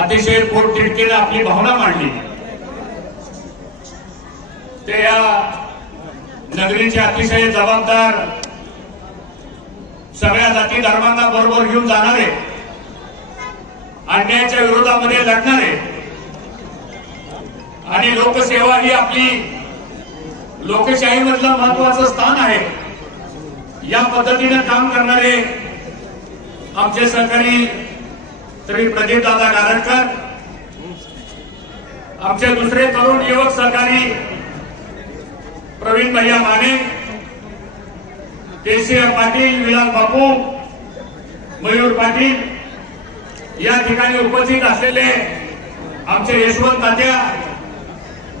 अतिशय पोटतिडकीनं आपली भावना मांडली. ते या नगरीचे अतिशय जबाबदार सगळ्या जाती धर्मांना बरोबर घेऊन जाणारे अन्यायाच्या विरोधामध्ये लढणारे आणि लोकसेवा ही आपली लोकशाहीमधलं महत्वाचं स्थान आहे. या पद्धतीने काम करणारे आमचे सहकारी श्री प्रदीप दादा गारटकर आमचे दुसरे तरुण युवक सहकारी प्रवीण भैया माने केसीआर पाटील विलास बापू मयूर पाटील या ठिकाणी उपस्थित असलेले आमचे यशवंत तात्या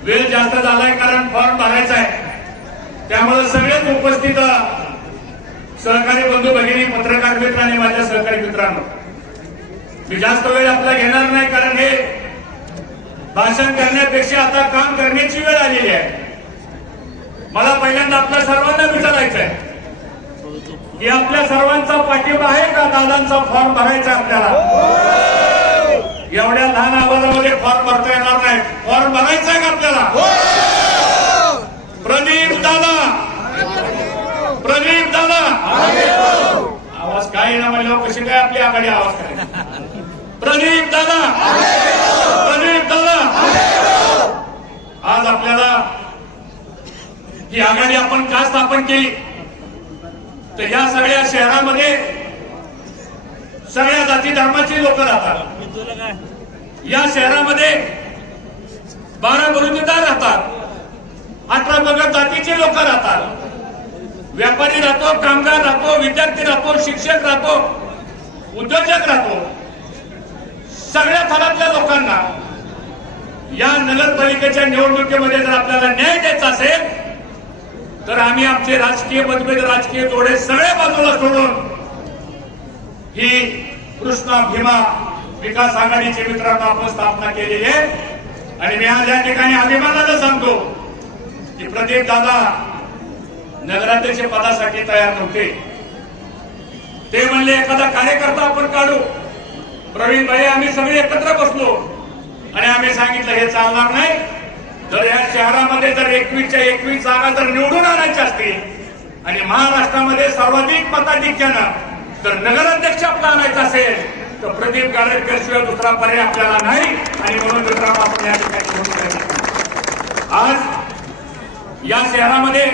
वेळ जास्त झालाय कारण फॉर्म भरायचा आहे. त्यामुळे सगळेच उपस्थित सहकारी बंधू भगिनी पत्रकार मित्र आणि माझ्या सहकारी मित्रांनो. मी जास्त वेळ आपला घेणार नाही कारण हे भाषण करण्यापेक्षा आता काम करण्याची वेळ आलेली आहे. मला पहिल्यांदा आपल्या सर्वांना विचारायचं आहे की आपल्या सर्वांचा पाठिंबा आहे का दादांचा फॉर्म भरायचा आहे आपल्याला? एवढ्या लहान आवाजामध्ये फॉर्म भरता येणार नाही. फॉर्म भरायचा आहे का आपल्याला? प्रदीप दादा! प्रदीप दादा! आवाज काय येणार म्हणल्यावर कशी काय आपली आघाडी आवाज काय? प्रदीप दादा. प्रदीप दादा. आज आपल्याला ही आघाडी आपण का स्थापन केली? तर या सगळ्या शहरामध्ये सगळ्या जाती धर्माची लोक राहतात. या शहरामध्ये बारा गुरुजदार राहतात. अठरा पगड जातीचे लोक राहतात. व्यापारी राहतो कामगार राहतो विद्यार्थी राहतो शिक्षक राहतो उद्योजक राहतो. सगळ्या थरातल्या लोकांना या नगरपालिकेच्या निवडणुकीमध्ये जर आपल्याला न्याय द्यायचा असेल तर आम्ही आमचे राजकीय मतभेद राजकीय जोडे सगळे बाजूला सोडून ही कृष्णा भीमा विकास आघाडीचे मित्रांनो आपण स्थापना केलेली आहे. आणि मी आज या ठिकाणी अभिमानाला सांगतो की प्रदीप दादा नगराध्यक्ष पदासाठी तयार नव्हते. ते म्हणले एखादा कार्यकर्ता आपण का प्रवीण भाई आम्ही सगळे एकत्र बसलो. आणि आम्ही सांगितलं हे चालणार नाही. जर या शहरामध्ये जर एकवीसच्या एकवीस जागा जर निवडून आणायच्या असतील आणि महाराष्ट्रामध्ये सर्वाधिक मताधिक्यानं जर नगराध्यक्ष आपला आणायचा असेल तर प्रदीप गाडेकर शिवाय दुसरा पर्याय आपल्याला नाही आणि म्हणून दुसरा आपण या ठिकाणी आज या शहरामध्ये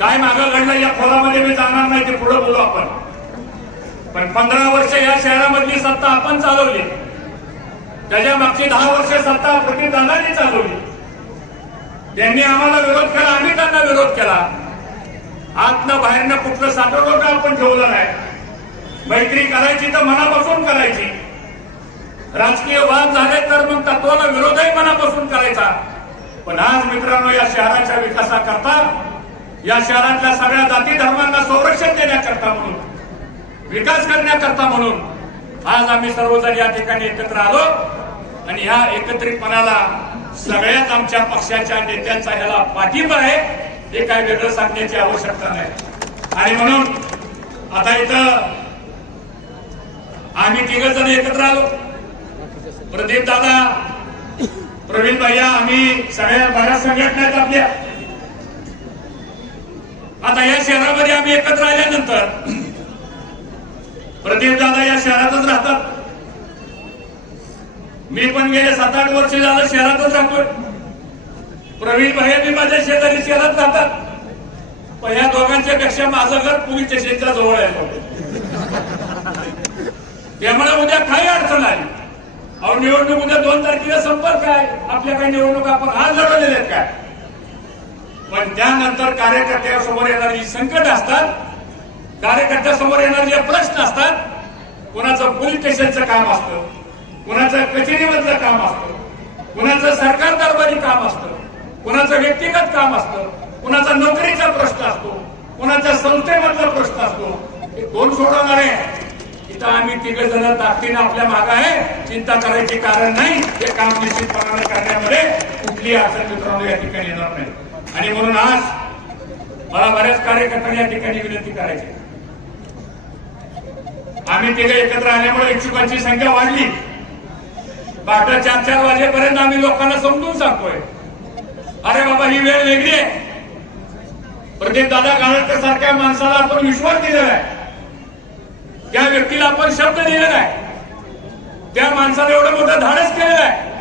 काय मागं घडलं या खोलामध्ये मी जाणार नाही ते पुढे बोलू आपण. पण पंधरा वर्ष या शहरामधली सत्ता आपण चालवली. त्याच्या मागची दहा वर्ष सत्ता प्रतिदानाने चालवली. त्यांनी आम्हाला विरोध केला आम्ही त्यांना विरोध केला. आतनं बाहेरनं कुठलं साठवलं का आपण ठेवलं नाही? मैत्री करायची तर मनापासून करायची. राजकीय वाद झाले तर मग तत्वाला विरोधही मनापासून करायचा. पण आज मित्रांनो या शहराच्या विकासाकरता या शहरातल्या सगळ्या जाती धर्मांना संरक्षण देण्याकरता म्हणून विकास करण्याकरता म्हणून आज आम्ही सर्वजण या ठिकाणी एकत्र आलो आणि ह्या एकत्रितपणाला सगळ्याच आमच्या पक्षाच्या नेत्यांचा ह्याला पाठिंबा आहे हे काय वेगळं सांगण्याची आवश्यकता नाही. आणि म्हणून आता इथं आम्ही तिघ जण एकत्र आलो. प्रदीप दादा प्रवीण भैया आम्ही सगळ्या बऱ्याच संघटना आहेत आपल्या. आता या शहरामध्ये आम्ही एकत्र आल्यानंतर प्रदीप दादा या शहरातच राहतात. मी पण गेले सात आठ वर्ष झालं शहरातच राहतोय. प्रवीण भाई मी माझ्या शेजारी शहरात राहतात. पण ह्या दोघांच्या पेक्षा माझं घर पोलीस स्टेशनच्या जवळ आहे. त्यामुळे उद्या काही अडचण आली अहो निवडणूक उद्या दोन तारखेला संपर्क आहे आपल्या काही निवडणूक आपण आज लढवलेल्या आहेत काय? पण त्यानंतर कार्यकर्त्यासमोर येणारी संकट असतात कार्यकर्त्यासमोर येणारे प्रश्न असतात कोणाचं पोलीस स्टेशनचं काम असतं कोणाचं कचेरीमधलं काम असतं कोणाचं सरकार दरबारी काम असतं कोणाचं व्यक्तिगत काम असतं कोणाचा नोकरीचा प्रश्न असतो कोणाच्या संस्थेमधला प्रश्न असतो हे कोण सोडवणार आहे? इथं आम्ही तिघ जण ताकदीनं आपल्या माग आहे. चिंता करायची कारण नाही. हे काम निश्चितपणानं करण्यामध्ये कुठली अडचण मित्रांनो या ठिकाणी येणार नाही. आणि म्हणून आज मला बऱ्याच कार्यकर्त्यांनी या ठिकाणी विनंती करायची आम्ही तिघे एकत्र आल्यामुळे इच्छुकांची संख्या वाढली. पहाटे चार चार वाजेपर्यंत आम्ही लोकांना समजून सांगतोय. अरे बाबा ही वेळ वेगळी आहे. प्रदीप दादा गाळकर सारख्या माणसाला आपण विश्वास दिलेला आहे. त्या व्यक्तीला आपण शब्द दिलेला आहे. त्या माणसाला एवढं मोठं धाडस केलेलं आहे.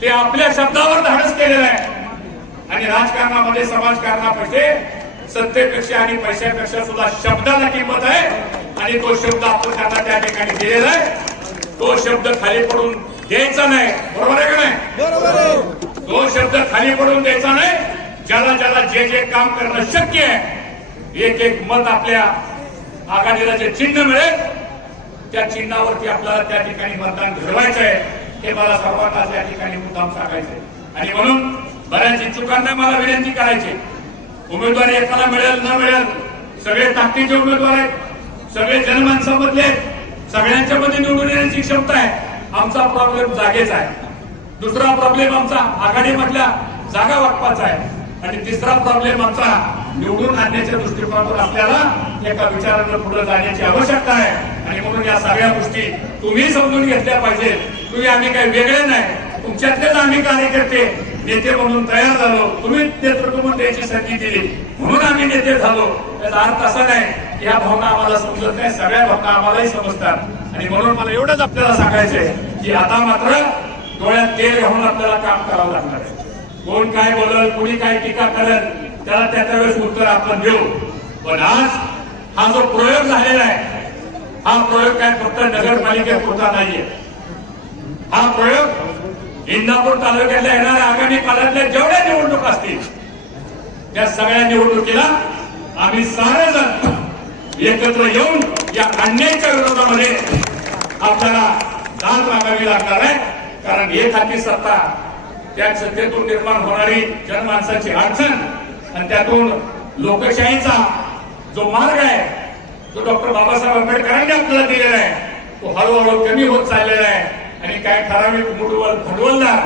ते आपल्या शब्दावर धाडस केलेलं आहे. आणि राजकारणामध्ये समाजकारणापेक्षा सत्तेपेक्षा आणि पैशापेक्षा सुद्धा शब्दाला किंमत आहे. आणि तो शब्द आपण त्यांना त्या ठिकाणी दिलेला आहे. तो शब्द खाली पडून द्यायचा नाही. बरोबर आहे का नाही? तो शब्द खाली पडून द्यायचा नाही. ज्याला ज्याला जे जे काम करणं शक्य आहे एक एक मत आपल्या आघाडीला जे चिन्ह मिळेल. त्या चिन्हावरती आपल्याला त्या ठिकाणी मतदान घडवायचं आहे. हे मला सर्वांना त्या ठिकाणी मुद्दाम सांगायचंय. आणि म्हणून बऱ्याच इच्छुकांना मला विनंती करायची उमेदवारी एकाला मिळेल न मिळेल सगळे ताकदीचे उमेदवार आहेत. सगळे जनमानसामधले सगळ्यांच्या मध्ये निवडून येण्याची क्षमता आहे. आमचा प्रॉब्लेम जागेचा आहे. दुसरा प्रॉब्लेम आमचा आघाडीमधल्या जागा वाटपाचा आहे. आणि तिसरा प्रॉब्लेम आमचा निवडून आणण्याच्या दृष्टिकोनातून आपल्याला एका विचारानं पुढे जाण्याची आवश्यकता आहे. आणि म्हणून या सगळ्या गोष्टी तुम्ही समजून घेतल्या पाहिजेत. तुम्ही आम्ही काही वेगळे नाही. तुमच्यातलेच आम्ही कार्यकर्ते नेते म्हणून तयार झालो. तुम्ही नेतृत्व म्हणून द्यायची संधी दिली. म्हणून आम्ही नेते झालो. त्याचा अर्थ असा नाही की ह्या भावना आम्हाला समजत नाही. सगळ्या भावना आम्हालाही समजतात. आणि म्हणून मला एवढंच आपल्याला सांगायचंय की आता मात्र डोळ्यात तेल घालून आपल्याला काम करावं लागणार आहे. कोण काय बोलल कोणी काय टीका करेल त्याला त्याच्या वेळेस उत्तर आपण देऊ. पण आज हा जो प्रयोग झालेला आहे हा प्रयोग काय फक्त नगरपालिकेपुरता नाहीये. हा प्रयोग इंदापूर तालुक्यातल्या येणाऱ्या आगामी काळातल्या जेवढ्या निवडणूक असतील त्या सगळ्या निवडणुकीला आम्ही सारेजण एकत्र येऊन या अन्यायाच्या विरोधामध्ये आपल्याला दाल मागावी लागणार आहे. कारण एक हाती सत्ता त्या सत्तेतून निर्माण होणारी जनमानसाची अडचण आणि त्यातून लोकशाहीचा जो मार्ग आहे तो डॉक्टर बाबासाहेब आंबेडकरांनी आपल्याला दिलेला आहे तो हळूहळू कमी होत चाललेला आहे. आणि काय ठराविक मुठवल भांडवलदार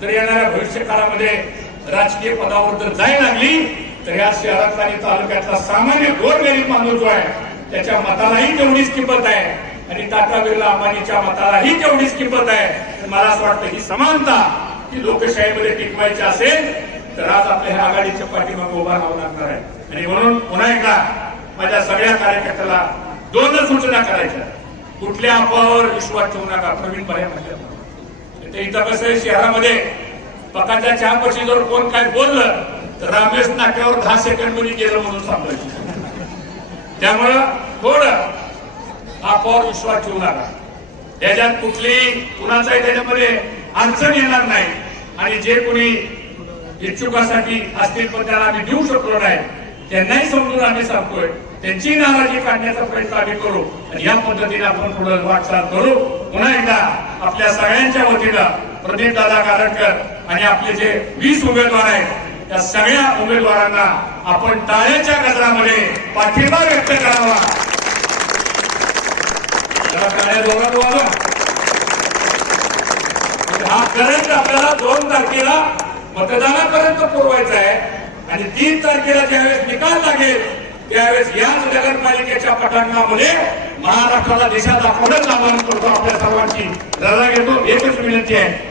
तर येणाऱ्या भविष्य काळामध्ये राजकीय पदावर जर जायला लागली तर या शहरातला आणि तालुक्यातला सामान्य गोरगरीब माणूस जो आहे त्याच्या मतालाही तेवढीच किंमत आहे. आणि टाटा बिर्ला अंबानीच्या मतालाही तेवढीच किंमत आहे. मला असं वाटतं ही समानता ही लोकशाहीमध्ये टिकवायची असेल तर आज आपल्या ह्या आघाडीच्या पाठीमागे उभा राहावं लागणार आहे. आणि म्हणून पुन्हा एकदा माझ्या सगळ्या कार्यकर्त्याला दोनच सूचना करायच्या. कुठल्या अफवावर विश्वास ठेवू नका प्रवीण भाई ते म्हणजे. इथं कसं आहे शहरामध्ये पकाच्या चहापशी जर कोण काय बोललं तर रामेश नाक्यावर दहा सेकंडमध्ये गेलं म्हणून सांगायचं. त्यामुळं थोडं अफवावर विश्वास ठेवू नका. त्याच्यात कुठली कुणाचाही त्याच्यामध्ये अडचण येणार नाही. आणि जे कोणी इच्छुकासाठी असतील पण त्याला आम्ही देऊ शकलो नाही त्यांनाही समजून आम्ही सांगतोय. त्यांची नाराजी काढण्याचा प्रयत्न आम्ही करू. आणि या पद्धतीने आपण पुढे वाटचाल करू. पुन्हा एकदा आपल्या सगळ्यांच्या वतीनं प्रदीप दादा कारटकर आणि आपले जे वीस उमेदवार आहेत त्या सगळ्या उमेदवारांना आपण टाळ्याच्या गजरामध्ये पाठिंबा व्यक्त करावा. त्याला टाळ्या हा करंट आपल्याला दोन तारखेला मतदानापर्यंत पुरवायचा आहे. आणि तीन तारखेला ज्यावेळेस निकाल लागेल त्यावेळेस याच नगरपालिकेच्या पटांगणामध्ये महाराष्ट्राला दिशा दाखवणंच आवाहन करतो आपल्या सर्वांची. रजा घेतो एकच विनंती आहे.